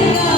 Yeah. Mm -hmm.